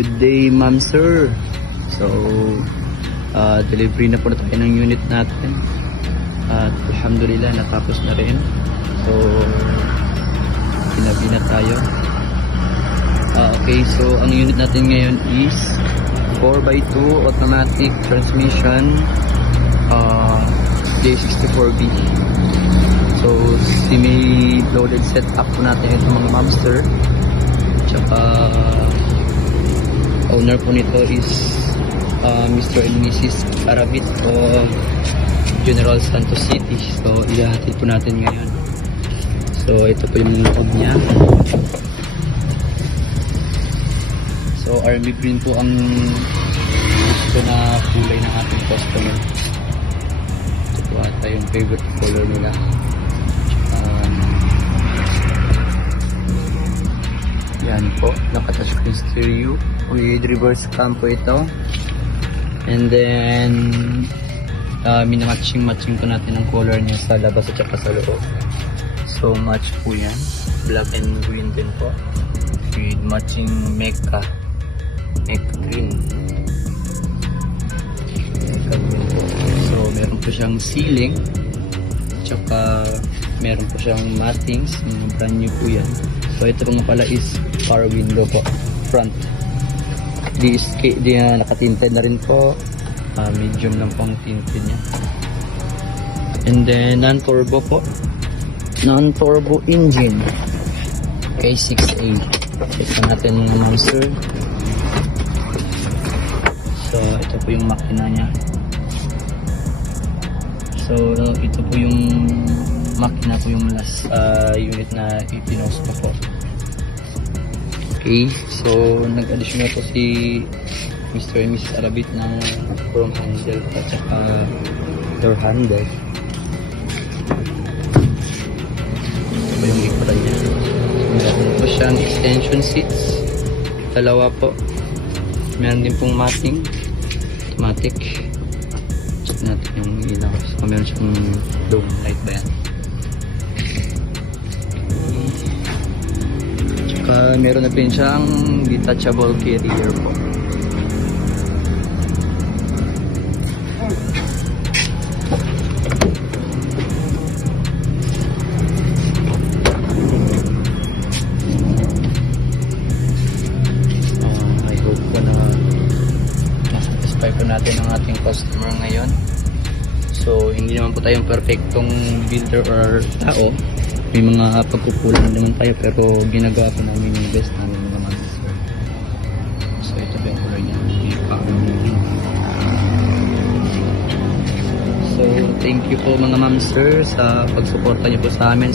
good day, ma'am sir. So, delivery na po na tayo ng unit natin. At alhamdulillah, natapos na rin. So, ginabi na tayo. Okay, so ang unit natin ngayon is 4x2 automatic transmission, J64B. So, semi-loaded setup po natin ito mga mobster. Tsaka, owner po nito is Mr. and Mrs. Arabit o General Santos City. So, ihahatid po natin ngayon. So, ito po yung loob niya. So, army green po ang gusto na kulay ng ating customer. Ito po ata yung favorite color nila. Yan po, naka-touchscreen stereo with reverse cam po ito. And then minamatching po natin ang color niya sa labas at saka sa loob. So match po yan, black and green din po with matching mecha green. So meron po siyang ceiling, tsaka meron po siyang mattings, brand new po yan. So ito po pala is power window po, front. Di nakatinted na rin po, medium lang po ang tinted niya. And then non-turbo po, non-turbo engine K6A. Ito natin yung monster. So ito po yung makina niya. So ito po yung makina po yung last unit na ipinost ko po. Okay, so nag-addition na po si Mr. and Mrs. Arabit ng chrome handle at saka door handle. Ito po yung likuran niya. Meron po siyang extension seats, dalawa po. Meron din pong matting automatic. Check natin yung ilaw. So meron siyang dome light ba yan. Meron na din siyang detachable carrier po. I hope na masatisfy po natin ang ating customer ngayon. So hindi naman po tayong perfectong builder or tao. May mga pagkukulang naman tayo pero ginagawa po namin yung best namin mga manager. So ito ba yung kulay niya? So thank you po mga ma'am sir sa pagsuporta niyo po sa amin.